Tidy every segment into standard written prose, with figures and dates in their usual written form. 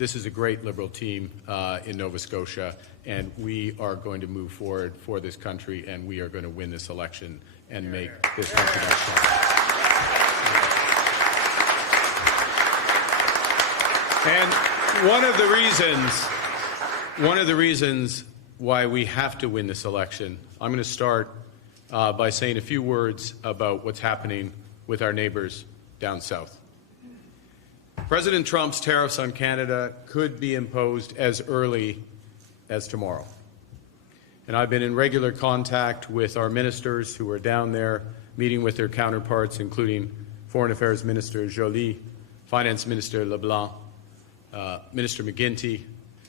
this is a great Liberal team in Nova Scotia, and we are going to move forward for this country, and we are going to win this election and make this country much stronger. And one of the reasons why we have to win this election, I'm going to start by saying a few words about what's happening with our neighbors down south. President Trump's tariffs on Canada could be imposed as early as tomorrow. And I've been in regular contact with our ministers who are down there meeting with their counterparts, including Foreign Affairs Minister Joly, Finance Minister LeBlanc, Minister McGuinty.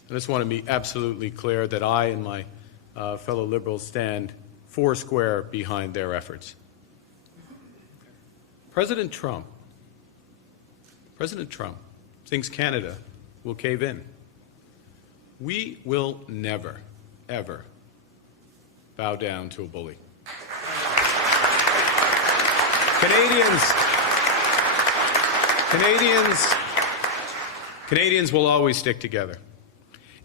I just want to be absolutely clear that I and my fellow Liberals stand foursquare behind their efforts. President Trump thinks Canada will cave in. We will never, ever bow down to a bully. Canadians will always stick together.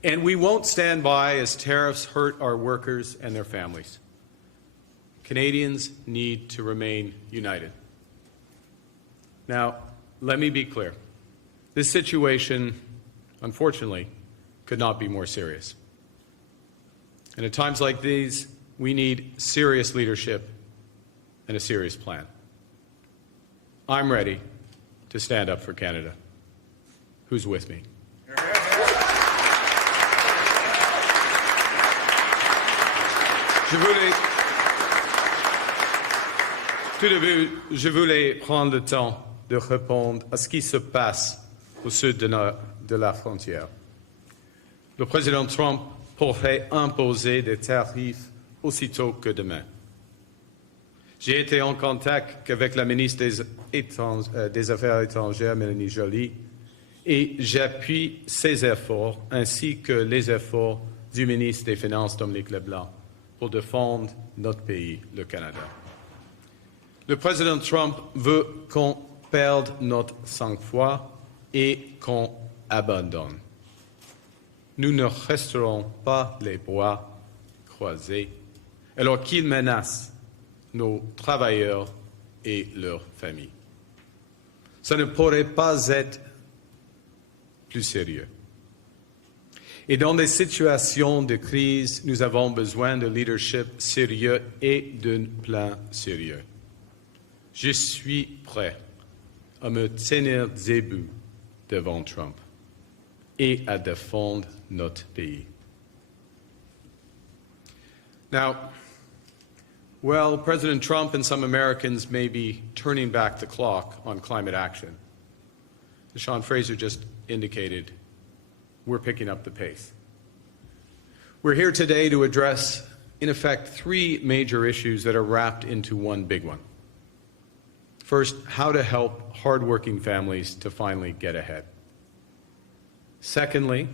And we won't stand by as tariffs hurt our workers and their families. Canadians need to remain united. Now, let me be clear. This situation, unfortunately, could not be more serious. And at times like these, we need serious leadership and a serious plan. I'm ready to stand up for Canada. Who's with me? Tout début, je voulais prendre le temps de répondre à ce qui se passe au sud de la frontière. Le président Trump pourrait imposer des tarifs aussitôt que demain. J'ai été en contact avec la ministre des Affaires étrangères, Mélanie Joly, et j'appuie ses efforts ainsi que les efforts du ministre des Finances, Dominique Leblanc, pour défendre notre pays, le Canada. Le président Trump veut qu'on perde notre sang-froid et qu'on abandonne. Nous ne resterons pas les bras croisés alors qu'il menace nos travailleurs et leurs familles. Ça ne pourrait pas être plus sérieux. Et dans des situations de crise, nous avons besoin de leadership sérieux et d'un plan sérieux. Je suis prêt à me tenir debout devant Trump et à défendre notre pays. Now, well, President Trump and some Americans may be turning back the clock on climate action. As Sean Fraser just indicated, we're picking up the pace. We're here today to address, in effect, three major issues that are wrapped into one big one. First, how to help hardworking families to finally get ahead. Secondly,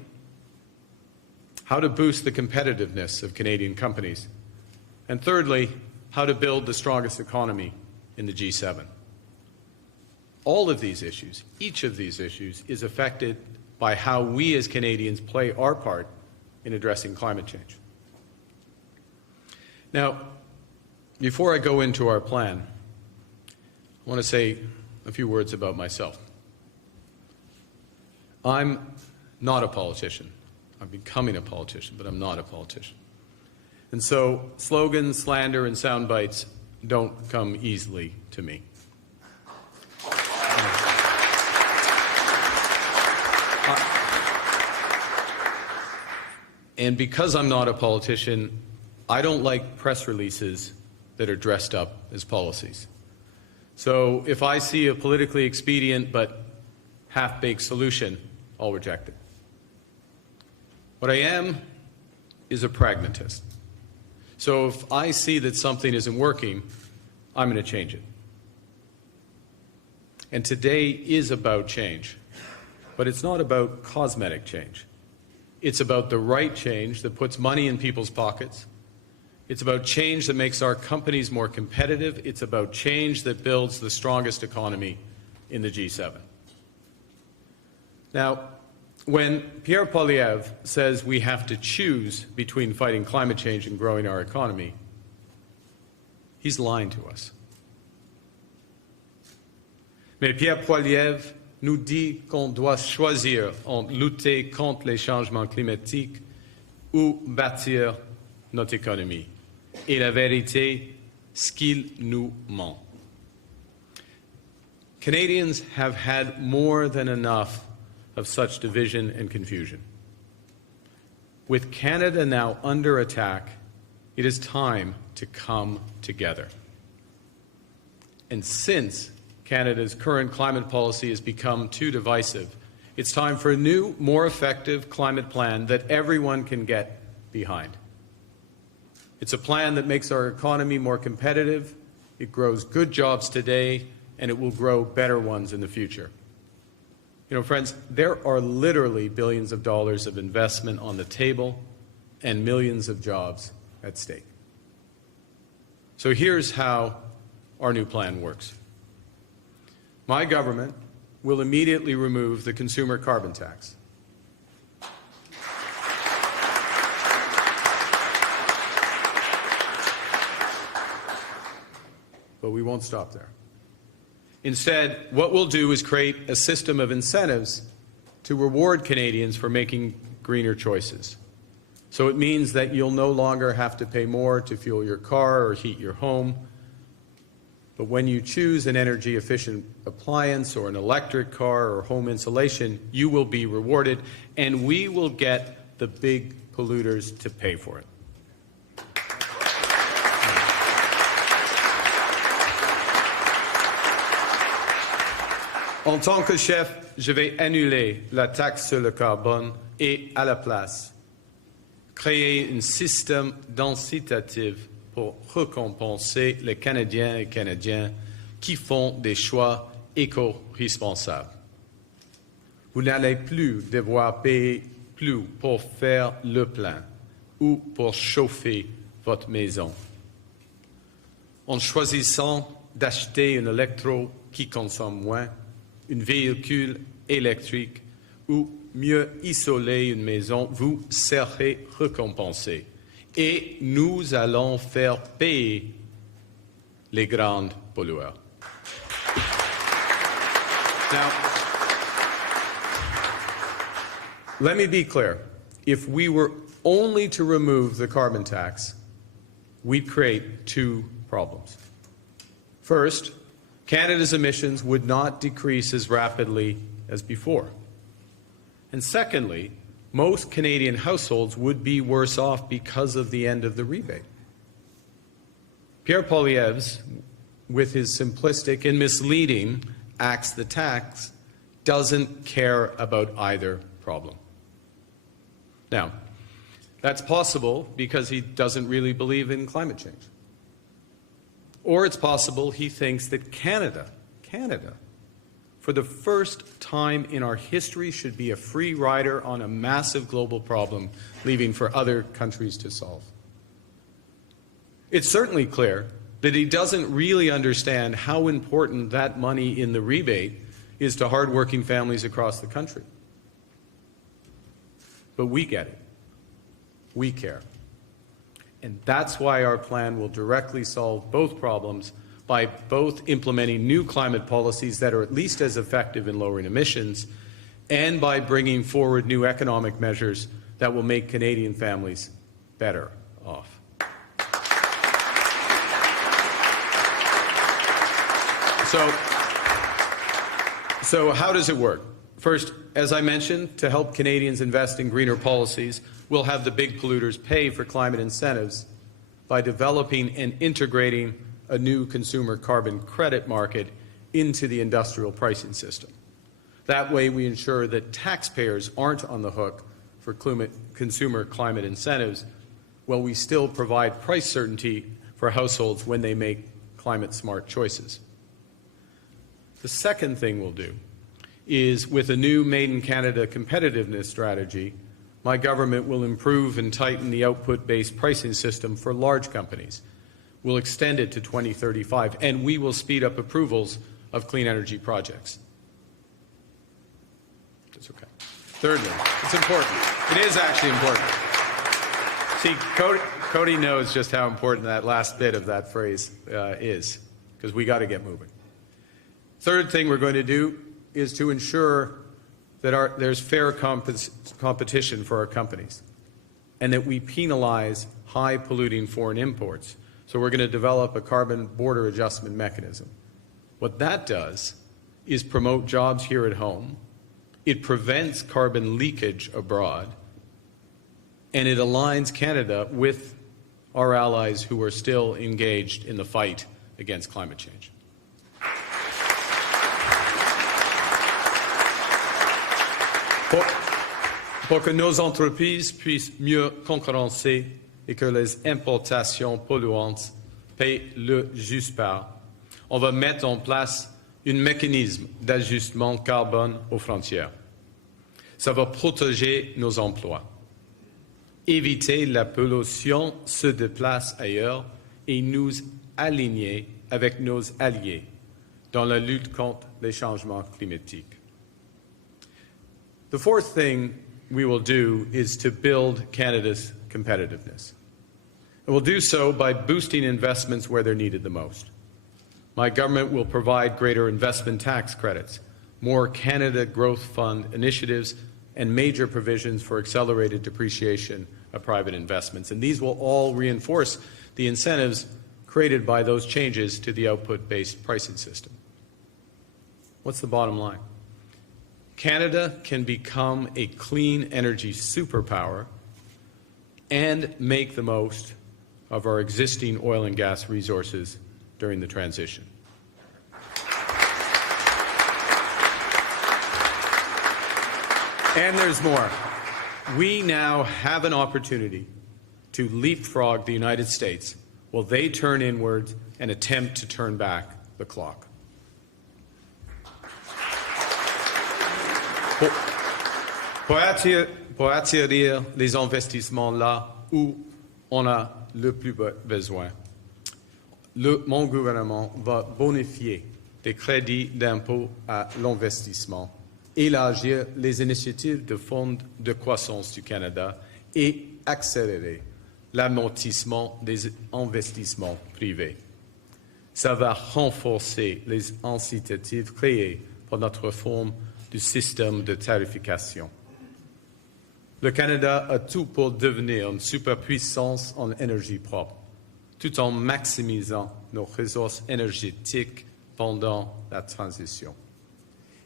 how to boost the competitiveness of Canadian companies. And thirdly, how to build the strongest economy in the G7. All of these issues, each of these issues, is affected by how we as Canadians play our part in addressing climate change. Now, before I go into our plan, I want to say a few words about myself. I'm not a politician. I'm becoming a politician, but I'm not a politician. And so slogans, slander, and sound bites don't come easily to me. And because I'm not a politician, I don't like press releases that are dressed up as policies. So if I see a politically expedient but half-baked solution, I'll reject it. What I am is a pragmatist. So if I see that something isn't working, I'm going to change it. And today is about change, but it's not about cosmetic change. It's about the right change that puts money in people's pockets. It's about change that makes our companies more competitive. It's about change that builds the strongest economy in the G7. Now, When Pierre Poilievre says we have to choose between fighting climate change and growing our economy, he's lying to us. Mais Pierre Poilievre nous dit qu'on doit choisir entre lutter contre les changements climatiques ou bâtir notre économie. Et la vérité, c'est qu'il nous ment. Canadians have had more than enough of such division and confusion. With Canada now under attack, it is time to come together. And since Canada's current climate policy has become too divisive, it's time for a new, more effective climate plan that everyone can get behind. It's a plan that makes our economy more competitive, it grows good jobs today, and it will grow better ones in the future. You know, friends, there are literally billions of dollars of investment on the table and millions of jobs at stake. So here's how our new plan works. My government will immediately remove the consumer carbon tax. But we won't stop there. Instead, what we'll do is create a system of incentives to reward Canadians for making greener choices. So it means that you'll no longer have to pay more to fuel your car or heat your home. But when you choose an energy-efficient appliance or an electric car or home insulation, you will be rewarded, and we will get the big polluters to pay for it. En tant que chef, je vais annuler la taxe sur le carbone et, à la place, créer un système d'incitatif pour récompenser les Canadiens et Canadiennes qui font des choix éco-responsables. Vous n'allez plus devoir payer plus pour faire le plein ou pour chauffer votre maison. En choisissant d'acheter un électro qui consomme moins, un véhicule électrique ou mieux isoler une maison, vous serez récompensé. Et nous allons faire payer les grands pollueurs. Now, let me be clear. If we were only to remove the carbon tax, we'd create two problems. First, Canada's emissions would not decrease as rapidly as before. And secondly, most Canadian households would be worse off because of the end of the rebate. Pierre Poilievre, with his simplistic and misleading axe the tax, doesn't care about either problem. Now, that's possible because he doesn't really believe in climate change. Or it's possible he thinks that Canada, for the first time in our history, should be a free rider on a massive global problem, leaving for other countries to solve. It's certainly clear that he doesn't really understand how important that money in the rebate is to hardworking families across the country. But we get it. We care. And that's why our plan will directly solve both problems by both implementing new climate policies that are at least as effective in lowering emissions and by bringing forward new economic measures that will make Canadian families better off. So how does it work? First, as I mentioned, to help Canadians invest in greener policies, we'll have the big polluters pay for climate incentives by developing and integrating a new consumer carbon credit market into the industrial pricing system. That way we ensure that taxpayers aren't on the hook for consumer climate incentives, while we still provide price certainty for households when they make climate-smart choices. The second thing we'll do is, with a new Made in Canada competitiveness strategy, my government will improve and tighten the output-based pricing system for large companies. We'll extend it to 2035, and we will speed up approvals of clean energy projects. That's okay. Thirdly, it's important. It is actually important. See, Cody knows just how important that last bit of that phrase is, because we got to get moving. Third thing we're going to do is to ensure that there's fair competition for our companies and that we penalize high-polluting foreign imports. So we're going to develop a carbon border adjustment mechanism. What that does is promote jobs here at home, it prevents carbon leakage abroad, and it aligns Canada with our allies who are still engaged in the fight against climate change. Pour que nos entreprises puissent mieux concurrencer et que les importations polluantes paient le juste part, on va mettre en place un mécanisme d'ajustement carbone aux frontières. Ça va protéger nos emplois, éviter la pollution se déplace ailleurs et nous aligner avec nos alliés dans la lutte contre les changements climatiques. The fourth thing we will do is to build Canada's competitiveness. And we'll do so by boosting investments where they're needed the most. My government will provide greater investment tax credits, more Canada Growth Fund initiatives, and major provisions for accelerated depreciation of private investments. And these will all reinforce the incentives created by those changes to the output-based pricing system. What's the bottom line? Canada can become a clean energy superpower and make the most of our existing oil and gas resources during the transition. And there's more. We now have an opportunity to leapfrog the United States while they turn inwards and attempt to turn back the clock. Pour attirer les investissements là où on a le plus besoin, mon gouvernement va bonifier des crédits d'impôt à l'investissement, élargir les initiatives de fonds de croissance du Canada et accélérer l'amortissement des investissements privés. Ça va renforcer les incitatifs créés par notre réforme du système de tarification. Le Canada a tout pour devenir une superpuissance en énergie propre, tout en maximisant nos ressources énergétiques pendant la transition.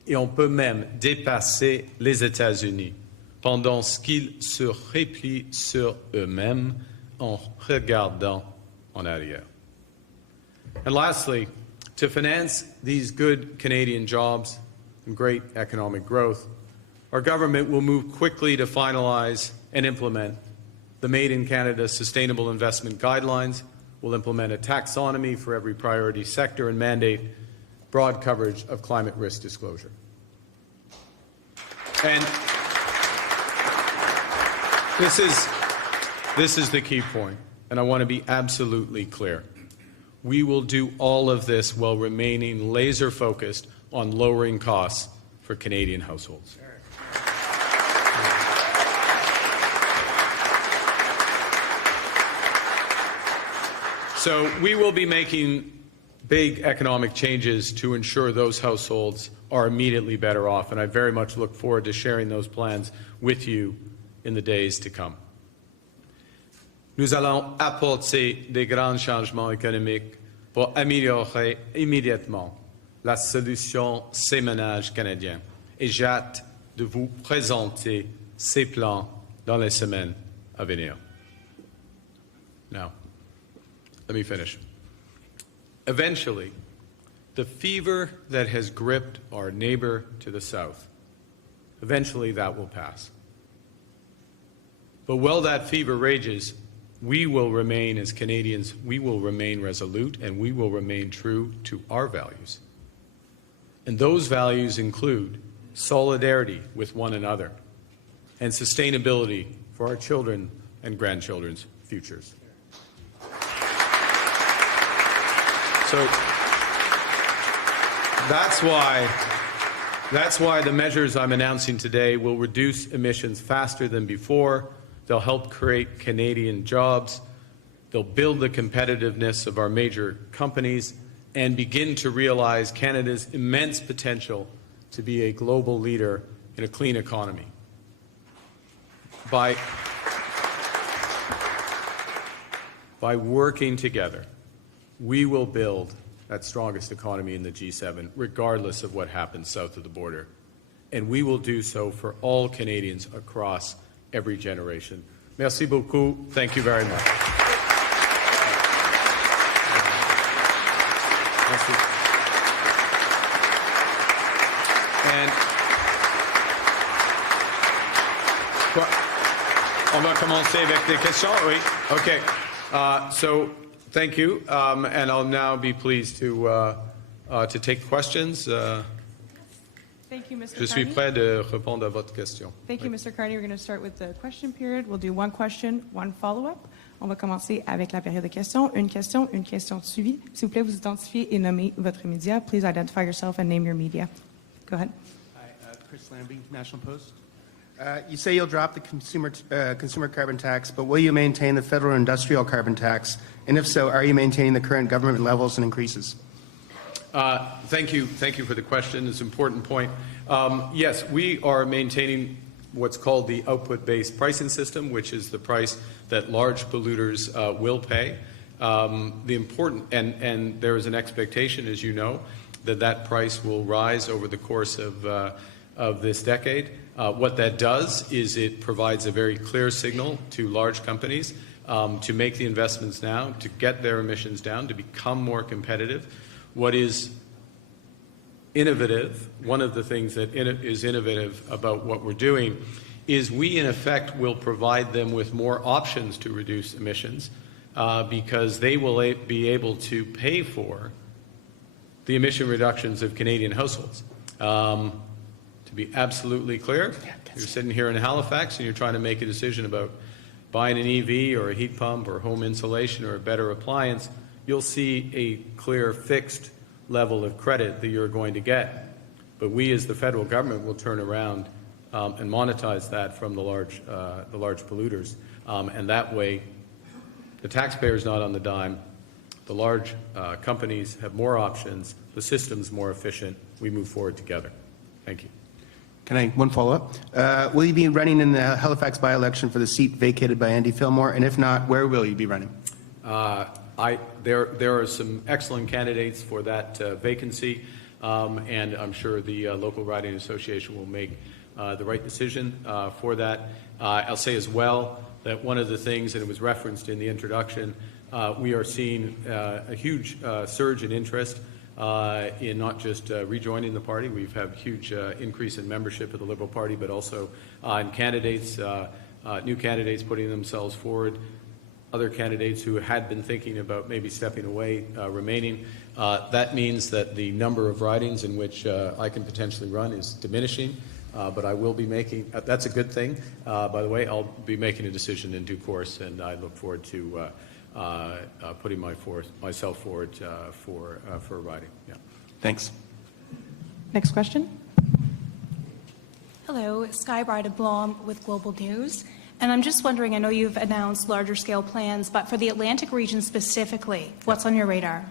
Et on peut même dépasser les États-Unis pendant qu'ils se replient sur eux-mêmes en regardant en arrière. And lastly, to finance these good Canadian jobs and great economic growth, our government will move quickly to finalize and implement the Made in Canada Sustainable Investment Guidelines. We'll implement a taxonomy for every priority sector and mandate broad coverage of climate risk disclosure. And this is the key point, and I want to be absolutely clear. We will do all of this while remaining laser-focused on lowering costs for Canadian households. So we will be making big economic changes to ensure those households are immediately better off, and I very much look forward to sharing those plans with you in the days to come. Nous allons apporter des grands changements économiques pour améliorer immédiatement la solution ces ménages canadiens. Et j'ai hâte de vous présenter ces plans dans les semaines à venir. Now, let me finish. Eventually, the fever that has gripped our neighbor to the south, eventually that will pass. But while that fever rages, we will remain, as Canadians, we will remain resolute and we will remain true to our values. And those values include solidarity with one another and sustainability for our children and grandchildren's futures. So that's why That's why the measures I'm announcing today will reduce emissions faster than before. They'll help create Canadian jobs. They'll build the competitiveness of our major companies and begin to realize Canada's immense potential to be a global leader in a clean economy. By working together, we will build that strongest economy in the G7, regardless of what happens south of the border. And we will do so for all Canadians across every generation. Merci beaucoup. Thank you very much. Merci. And on va commencer avec des questions. Oui. Okay. So thank you, and I'll now be pleased to take questions. Thank you, Mr. Je suis prêt de répondre à votre question. Thank you, Mr. Carney. We're going to start with the question period. We'll do one question, one follow-up. On va commencer avec la période de questions. Une question de suivi. S'il vous plaît, vous identifiez et nommez votre média. Please identify yourself and name your media. Go ahead. Hi, Chris Lambie, National Post. You say you'll drop the consumer carbon tax, but will you maintain the federal industrial carbon tax? And if so, are you maintaining the current government levels and increases? Thank you for the question. It's an important point. Yes, we are maintaining what's called the output-based pricing system, which is the price that large polluters will pay. And there is an expectation, as you know, that price will rise over the course of this decade. What that does is it provides a very clear signal to large companies to make the investments now, to get their emissions down, to become more competitive. What is innovative, one of the things that is innovative about what we're doing, is we, in effect, will provide them with more options to reduce emissions because they will be able to pay for the emission reductions of Canadian households. To be absolutely clear, you're sitting here in Halifax and you're trying to make a decision about buying an EV or a heat pump or home insulation or a better appliance, you'll see a clear fixed level of credit that you're going to get. But we, as the federal government, will turn around and monetize that from the large polluters. And that way, the taxpayer's not on the dime. The large companies have more options. The system's more efficient. We move forward together. Thank you. Can I, one follow-up? Will you be running in the Halifax by-election for the seat vacated by Andy Fillmore? And if not, where will you be running? There are some excellent candidates for that vacancy, and I'm sure the local riding association will make the right decision for that. I'll say as well that one of the things, and it was referenced in the introduction, we are seeing a huge surge in interest in not just rejoining the party. We've had a huge increase in membership of the Liberal Party, but also in candidates, new candidates putting themselves forward, other candidates who had been thinking about maybe stepping away, remaining. That means that the number of ridings in which I can potentially run is diminishing, but I will be making, that's a good thing, by the way. I'll be making a decision in due course, and I look forward to putting myself forward for riding. Yeah. Thanks. Next question. Hello, Sky Bride Blom with Global News. And I'm just wondering, I know you've announced larger scale plans, but for the Atlantic region specifically, what's on your radar?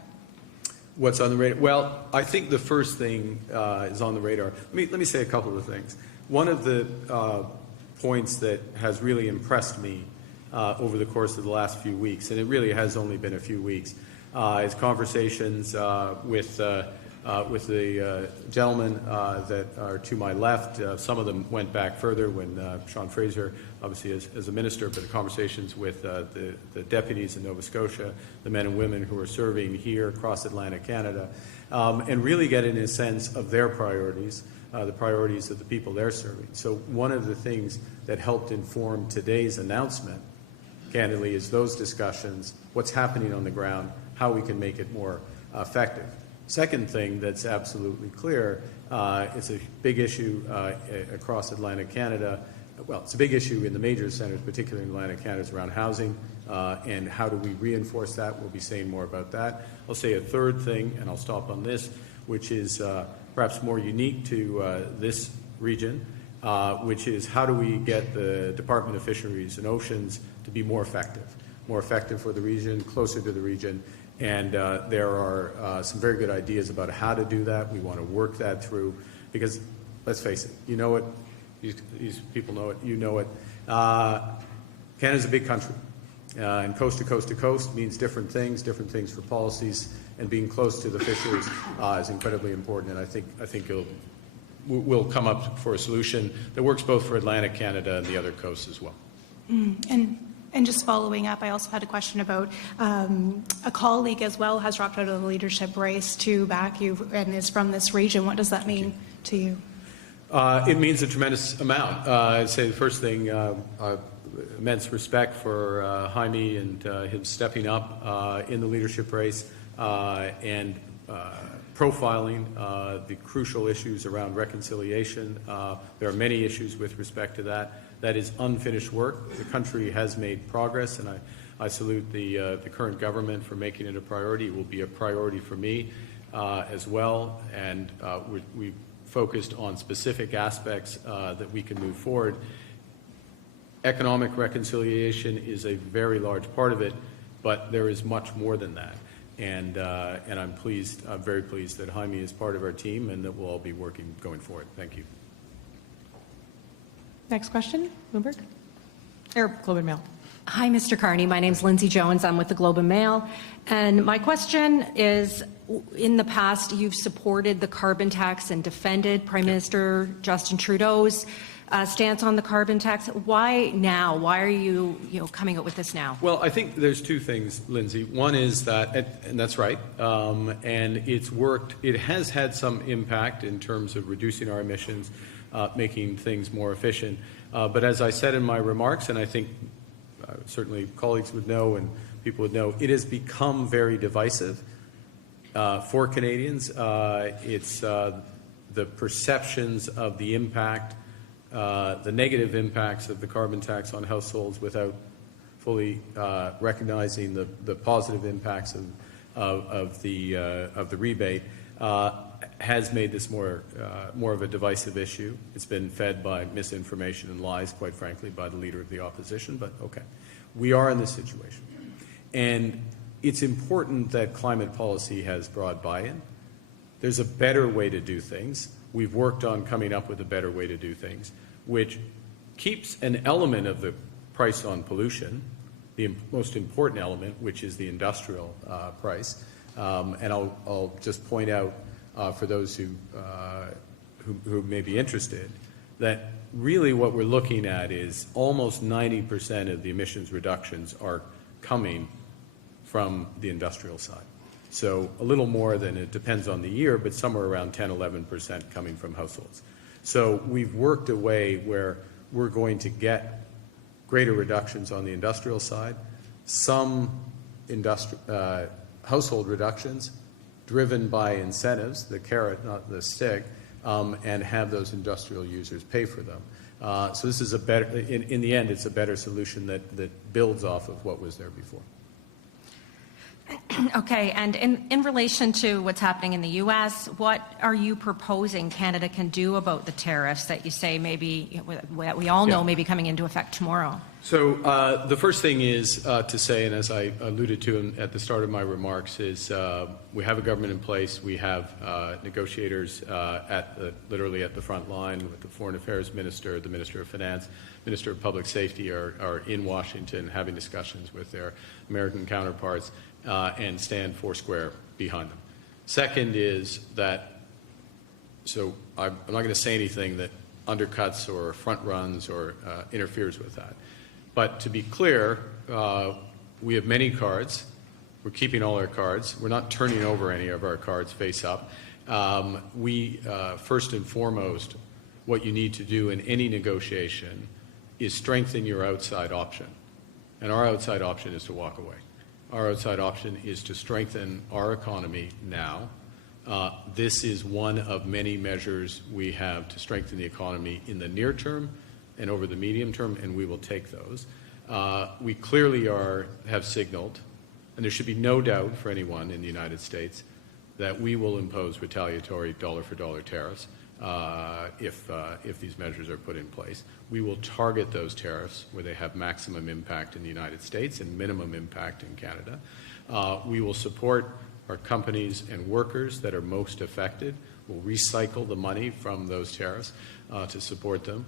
What's on the radar? Well, I think the first thing is on the radar. Let me say a couple of things. One of the points that has really impressed me over the course of the last few weeks, and it really has only been a few weeks, is conversations with the gentlemen that are to my left. Some of them went back further when Sean Fraser, obviously as a minister, but the conversations with the deputies in Nova Scotia, the men and women who are serving here across Atlantic Canada, and really getting a sense of their priorities, the priorities of the people they're serving. So one of the things that helped inform today's announcement, candidly, is those discussions, what's happening on the ground, how we can make it more effective. Second thing that's absolutely clear, it's a big issue across Atlantic Canada. Well, it's a big issue in the major centres, particularly in Atlantic Canada, is around housing, and how do we reinforce that? We'll be saying more about that. I'll say a third thing, and I'll stop on this, which is perhaps more unique to this region, which is how do we get the Department of Fisheries and Oceans to be more effective for the region, closer to the region. And there are some very good ideas about how to do that. We want to work that through because, let's face it, you know it, these people know it, you know it. Canada's a big country, and coast to coast to coast means different things for policies, and being close to the fisheries is incredibly important. And I think we'll come up for a solution that works both for Atlantic Canada and the other coasts as well. And just following up, I also had a question about a colleague as well has dropped out of the leadership race to back you and is from this region. What does that mean to you? It means a tremendous amount. I'd say the first thing, immense respect for Jaime and him stepping up in the leadership race and profiling the crucial issues around reconciliation. There are many issues with respect to that. That is unfinished work. The country has made progress, and I salute the current government for making it a priority. It will be a priority for me as well, and we focused on specific aspects that we can move forward. Economic reconciliation is a very large part of it, but there is much more than that. And I'm very pleased that Jaime is part of our team and that we'll all be working going forward. Thank you. Next question, Bloomberg? Or Globe and Mail. Hi, Mr. Carney. My name's Lindsay Jones. I'm with the Globe and Mail. And my question is, in the past, you've supported the carbon tax and defended Prime Minister Justin Trudeau's stance on the carbon tax. Why now? Why are you coming up with this now? Well, I think there's two things, Lindsay. One is that, and that's right, and it's worked. It has had some impact in terms of reducing our emissions, making things more efficient. But as I said in my remarks, and I think certainly colleagues would know and people would know, it has become very divisive for Canadians. It's the perceptions of the impact, the negative impacts of the carbon tax on households without fully recognizing the positive impacts of the rebate has made this more of a divisive issue. It's been fed by misinformation and lies, quite frankly, by the leader of the opposition, but okay. We are in this situation. And it's important that climate policy has broad buy-in. There's a better way to do things. We've worked on coming up with a better way to do things, which keeps an element of the price on pollution, the most important element, which is the industrial price. And I'll just point out for those who may be interested that really what we're looking at is almost 90% of the emissions reductions are coming from the industrial side. So a little more than, it depends on the year, but somewhere around 10, 11% coming from households. So we've worked a way where we're going to get greater reductions on the industrial side, some household reductions driven by incentives, the carrot, not the stick, and have those industrial users pay for them. So this is a better, in the end, it's a better solution that builds off of what was there before. Okay, and in relation to what's happening in the U.S., what are you proposing Canada can do about the tariffs that you say maybe, we all know may be coming into effect tomorrow? So the first thing is to say, and as I alluded to at the start of my remarks, is we have a government in place. We have negotiators literally at the front line with the Foreign Affairs Minister, the Minister of Finance, Minister of Public Safety are in Washington having discussions with their American counterparts and stand foursquare behind them. Second is that, so I'm not going to say anything that undercuts or front runs or interferes with that. But to be clear, we have many cards. We're keeping all our cards. We're not turning over any of our cards face up. First and foremost, what you need to do in any negotiation is strengthen your outside option. And our outside option is to walk away. Our outside option is to strengthen our economy now. This is one of many measures we have to strengthen the economy in the near term and over the medium term, and we will take those. We clearly have signaled, and there should be no doubt for anyone in the United States, that we will impose retaliatory dollar-for-dollar tariffs if these measures are put in place. We will target those tariffs where they have maximum impact in the United States and minimum impact in Canada. We will support our companies and workers that are most affected. We'll recycle the money from those tariffs to support them.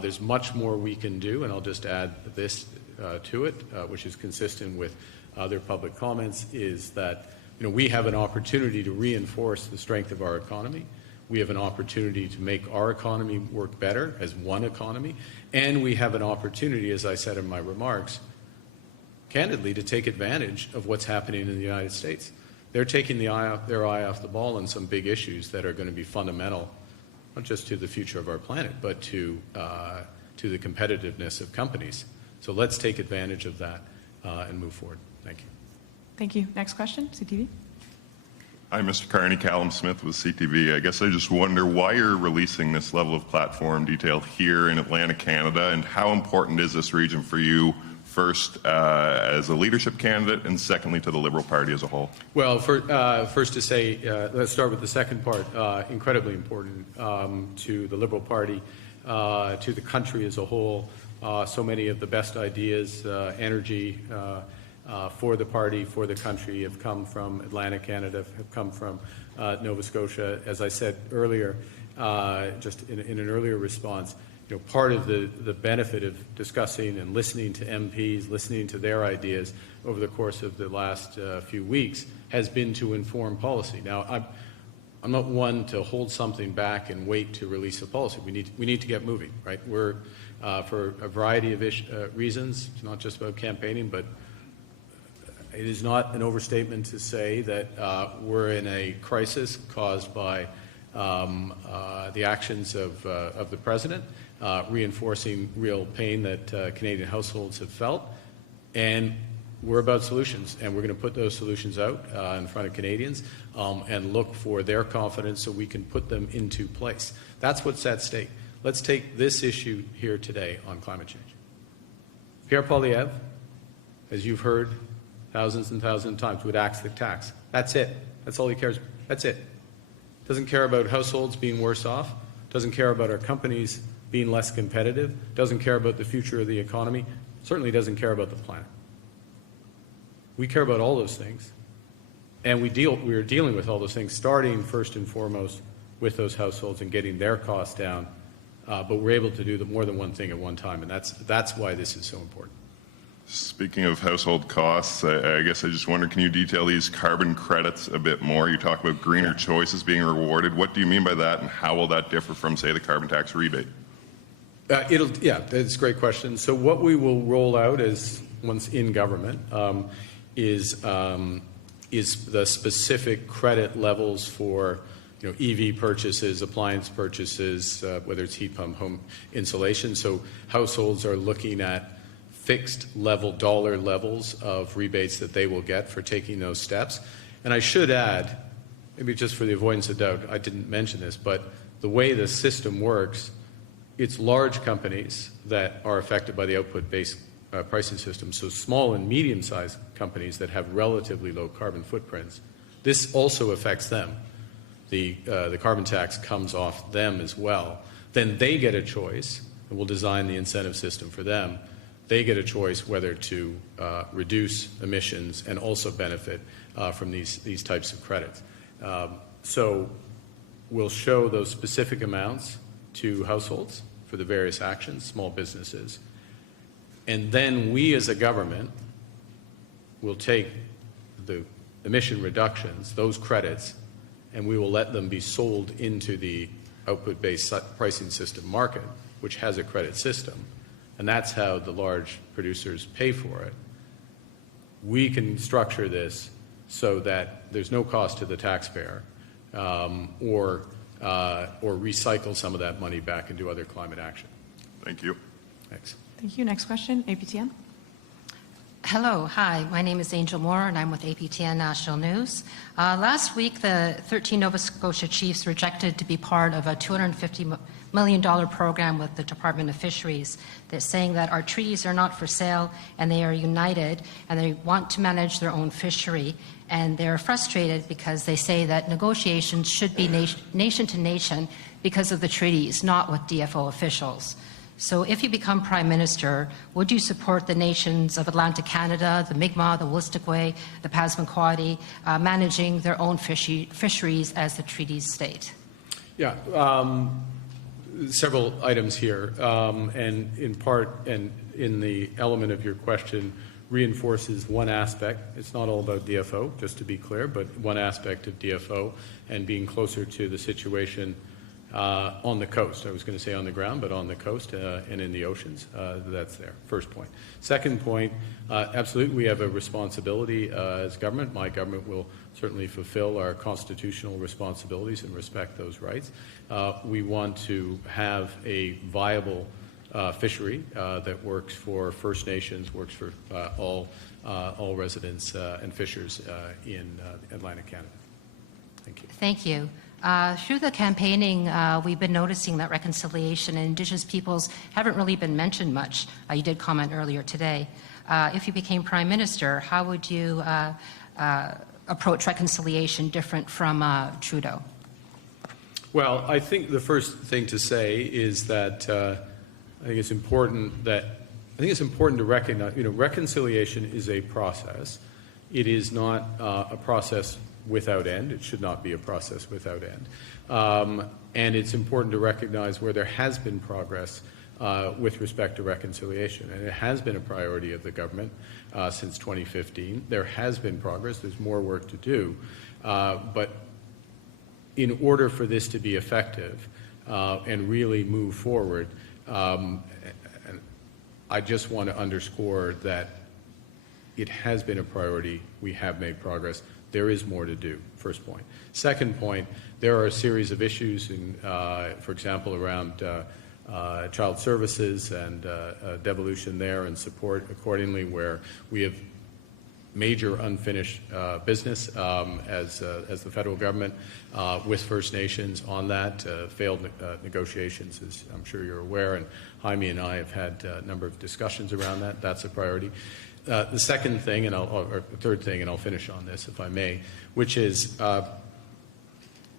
There's much more we can do, and I'll just add this to it, which is consistent with other public comments, is that we have an opportunity to reinforce the strength of our economy. We have an opportunity to make our economy work better as one economy, and we have an opportunity, as I said in my remarks, candidly, to take advantage of what's happening in the United States. They're taking their eye off the ball on some big issues that are going to be fundamental, not just to the future of our planet, but to the competitiveness of companies. So let's take advantage of that and move forward. Thank you. Thank you. Next question, CTV. Hi, Mr. Carney. Callum Smith with CTV. I guess I just wonder why you're releasing this level of platform detail here in Atlantic, Canada, and how important is this region for you, first as a leadership candidate, and secondly to the Liberal Party as a whole? Well, first to say, let's start with the second part. Incredibly important to the Liberal Party, to the country as a whole. So many of the best ideas, energy, for the party, for the country, have come from Atlantic Canada, have come from Nova Scotia. As I said earlier, just in an earlier response, part of the benefit of discussing and listening to MPs, listening to their ideas over the course of the last few weeks has been to inform policy. Now, I'm not one to hold something back and wait to release a policy. We need to get moving, right? We're for a variety of reasons. It's not just about campaigning, but it is not an overstatement to say that we're in a crisis caused by the actions of the president, reinforcing real pain that Canadian households have felt. And we're about solutions, and we're going to put those solutions out in front of Canadians and look for their confidence so we can put them into place. That's what's at stake. Let's take this issue here today on climate change. Pierre Poilievre, as you've heard thousands and thousands of times, would axe the tax. That's it. That's all he cares about. That's it. Doesn't care about households being worse off. Doesn't care about our companies being less competitive. Doesn't care about the future of the economy. Certainly doesn't care about the planet. We care about all those things. And we are dealing with all those things, starting first and foremost with those households and getting their costs down. But we're able to do more than one thing at one time, and that's why this is so important. Speaking of household costs, I guess I just wonder, can you detail these carbon credits a bit more? You talk about greener choices being rewarded. What do you mean by that, and how will that differ from, say, the carbon tax rebate? That's a great question. So what we will roll out once in government is the specific credit levels for EV purchases, appliance purchases, whether it's heat pump, home insulation. So households are looking at fixed level dollar levels of rebates that they will get for taking those steps. And I should add, maybe just for the avoidance of doubt, I didn't mention this, but the way the system works, it's large companies that are affected by the output-based pricing system. So small and medium-sized companies that have relatively low carbon footprints, this also affects them. The carbon tax comes off them as well. Then they get a choice, and we'll design the incentive system for them. They get a choice whether to reduce emissions and also benefit from these types of credits. So we'll show those specific amounts to households for the various actions, small businesses. And then we as a government will take the emission reductions, those credits, and we will let them be sold into the output-based pricing system market, which has a credit system. And that's how the large producers pay for it. We can structure this so that there's no cost to the taxpayer or recycle some of that money back into other climate action. Thank you. Thanks. Thank you. Next question, APTN. Hello, hi. My name is Angel Moore, and I'm with APTN National News. Last week, the 13 Nova Scotia Chiefs rejected to be part of a $250 million program with the Department of Fisheries that's saying that our treaties are not for sale, and they are united, and they want to manage their own fishery. And they're frustrated because they say that negotiations should be nation to nation because of the treaties, not with DFO officials. So if you become Prime Minister, would you support the nations of Atlantic Canada, the Mi'kmaq, the Wolastoqey, the Passamaquoddy, managing their own fisheries as the treaties state? Yeah, several items here, and in part, and in the element of your question, reinforces one aspect. It's not all about DFO, just to be clear, but one aspect of DFO and being closer to the situation on the coast. I was going to say on the ground, but on the coast and in the oceans. That's there. First point. Second point, absolutely, we have a responsibility as government. My government will certainly fulfill our constitutional responsibilities and respect those rights. We want to have a viable fishery that works for First Nations, works for all residents and fishers in Atlantic Canada. Thank you. Thank you. Through the campaigning, we've been noticing that reconciliation and Indigenous peoples haven't really been mentioned much. You did comment earlier today. If you became Prime Minister, how would you approach reconciliation different from Trudeau? Well, I think the first thing to say is that I think it's important to recognize, reconciliation is a process. It is not a process without end. It should not be a process without end. And it's important to recognize where there has been progress with respect to reconciliation. And it has been a priority of the government since 2015. There has been progress. There's more work to do. But in order for this to be effective and really move forward, I just want to underscore that it has been a priority. We have made progress. There is more to do, first point. Second point, there are a series of issues, for example, around child services and devolution there and support accordingly, where we have major unfinished business as the federal government with First Nations on that, failed negotiations, as I'm sure you're aware, and Jaime and I have had a number of discussions around that. That's a priority. The second thing, or the third thing, and I'll finish on this if I may, which is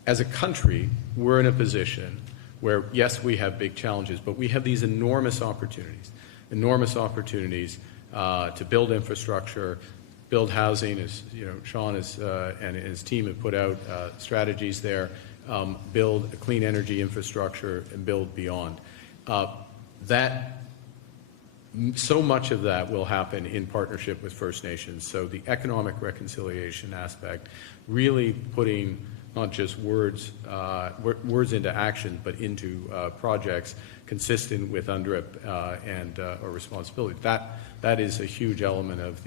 as a country, we're in a position where, yes, we have big challenges, but we have these enormous opportunities to build infrastructure, build housing, as Sean and his team have put out strategies there, build a clean energy infrastructure, and build beyond. So much of that will happen in partnership with First Nations. So the economic reconciliation aspect, really putting not just words into action, but into projects consistent with UNDRIP and our responsibility. That is a huge element of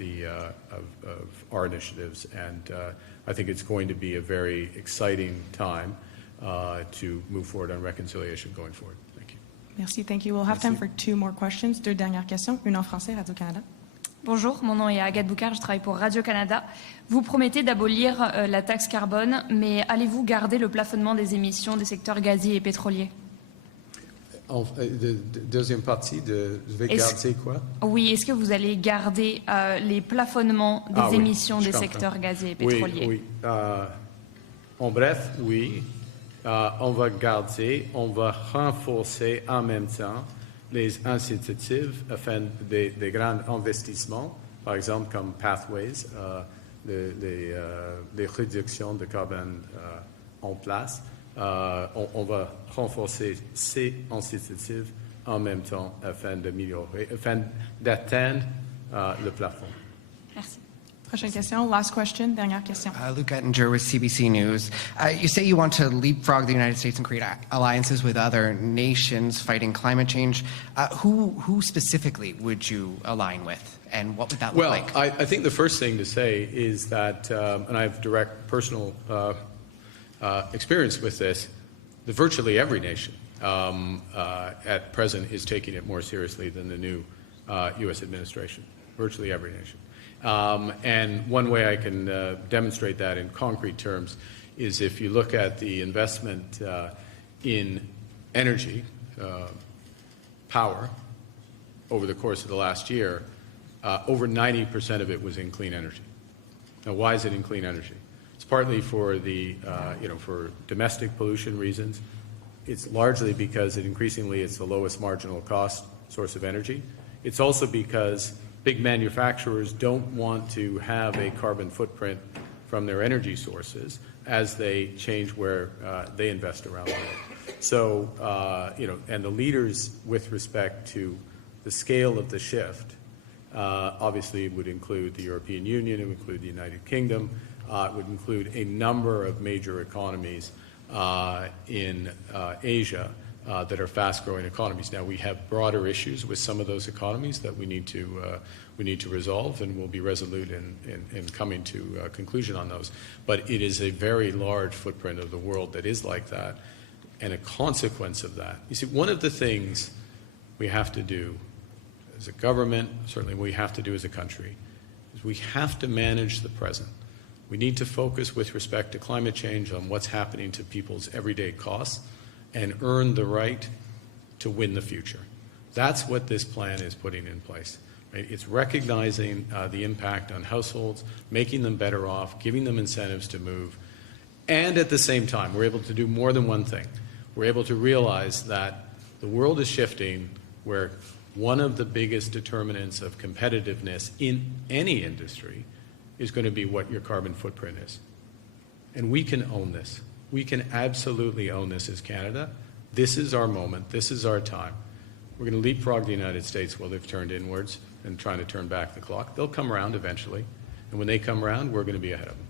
our initiatives, and I think it's going to be a very exciting time to move forward on reconciliation going forward. Thank you. Merci, thank you. We'll have time for two more questions. Deux dernières questions, une en français, Radio-Canada. Bonjour, mon nom est Agathe Boucard, je travaille pour Radio-Canada. Vous promettez d'abolir la taxe carbone, mais allez-vous garder le plafonnement des émissions des secteurs gaziers et pétroliers? Deuxième partie de je vais garder quoi? Oui, est-ce que vous allez garder les plafonnements des émissions des secteurs gaziers et pétroliers? Oui. En bref, oui. On va garder, on va renforcer en même temps les incitatifs afin des grands investissements, par exemple comme Pathways, les réductions de carbone en place. On va renforcer ces incitatifs en même temps afin d'atteindre le plafond. Merci. Prochaine question, last question, dernière question. Luke Ettinger with CBC News. You say you want to leapfrog the United States and create alliances with other nations fighting climate change. Who specifically would you align with, and what would that look like? Well, I think the first thing to say is that, and I have direct personal experience with this, that virtually every nation at present is taking it more seriously than the new U.S. administration. Virtually every nation. And one way I can demonstrate that in concrete terms is if you look at the investment in energy, power, over the course of the last year, over 90% of it was in clean energy. Now, why is it in clean energy? It's partly for the, for domestic pollution reasons. It's largely because increasingly it's the lowest marginal cost source of energy. It's also because big manufacturers don't want to have a carbon footprint from their energy sources as they change where they invest around the world. So, and the leaders with respect to the scale of the shift obviously would include the European Union, it would include the United Kingdom, it would include a number of major economies in Asia that are fast-growing economies. Now, we have broader issues with some of those economies that we need to resolve, and we'll be resolute in coming to a conclusion on those. But it is a very large footprint of the world that is like that, and a consequence of that. You see, one of the things we have to do as a government, certainly we have to do as a country, is we have to manage the present. We need to focus with respect to climate change on what's happening to people's everyday costs and earn the right to win the future. That's what this plan is putting in place. Right? It's recognizing the impact on households, making them better off, giving them incentives to move, and at the same time, we're able to do more than one thing. We're able to realize that the world is shifting where one of the biggest determinants of competitiveness in any industry is going to be what your carbon footprint is. And we can own this. We can absolutely own this as Canada. This is our moment. This is our time. We're going to leapfrog the United States while they've turned inwards and trying to turn back the clock. They'll come around eventually. And when they come around, we're going to be ahead of them.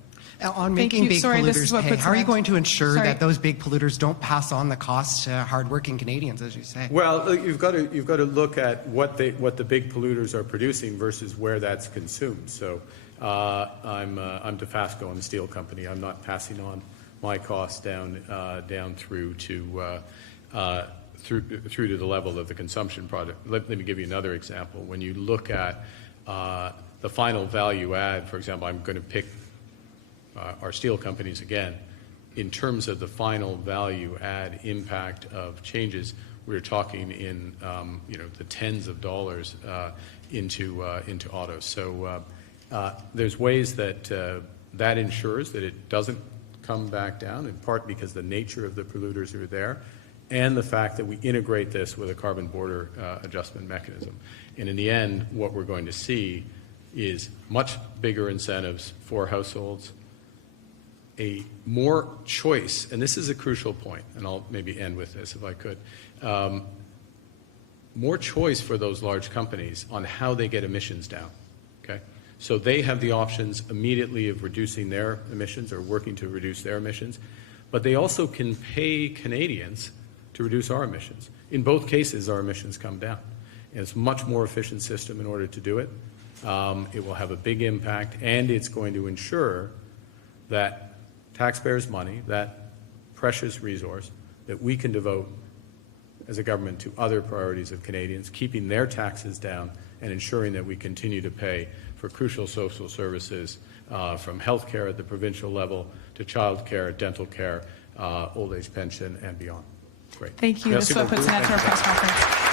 On making big polluters pay, how are you going to ensure Sorry. that those big polluters don't pass on the costs to hardworking Canadians, as you say? Well, you've got to look at what the big polluters are producing versus where that's consumed. So I'm Dofasco, I'm a steel company. I'm not passing on my costs down through to the level of the consumption product. Let me give you another example. When you look at the final value add, for example, I'm going to pick our steel companies again. In terms of the final value add impact of changes, we're talking in the tens of dollars into autos. So there's ways that that ensures that it doesn't come back down, in part because the nature of the polluters are there, and the fact that we integrate this with a carbon border adjustment mechanism. And in the end, what we're going to see is much bigger incentives for households, a more choice, and this is a crucial point, and I'll maybe end with this if I could, more choice for those large companies on how they get emissions down, okay? So they have the options immediately of reducing their emissions or working to reduce their emissions, but they also can pay Canadians to reduce our emissions. In both cases, our emissions come down. And it's a much more efficient system in order to do it. It will have a big impact, and it's going to ensure that taxpayers' money, that precious resource that we can devote as a government to other priorities of Canadians, keeping their taxes down and ensuring that we continue to pay for crucial social services from health care at the provincial level to child care, dental care, old age pension, and beyond. Great. Thank you. This is what puts an end to our press conference.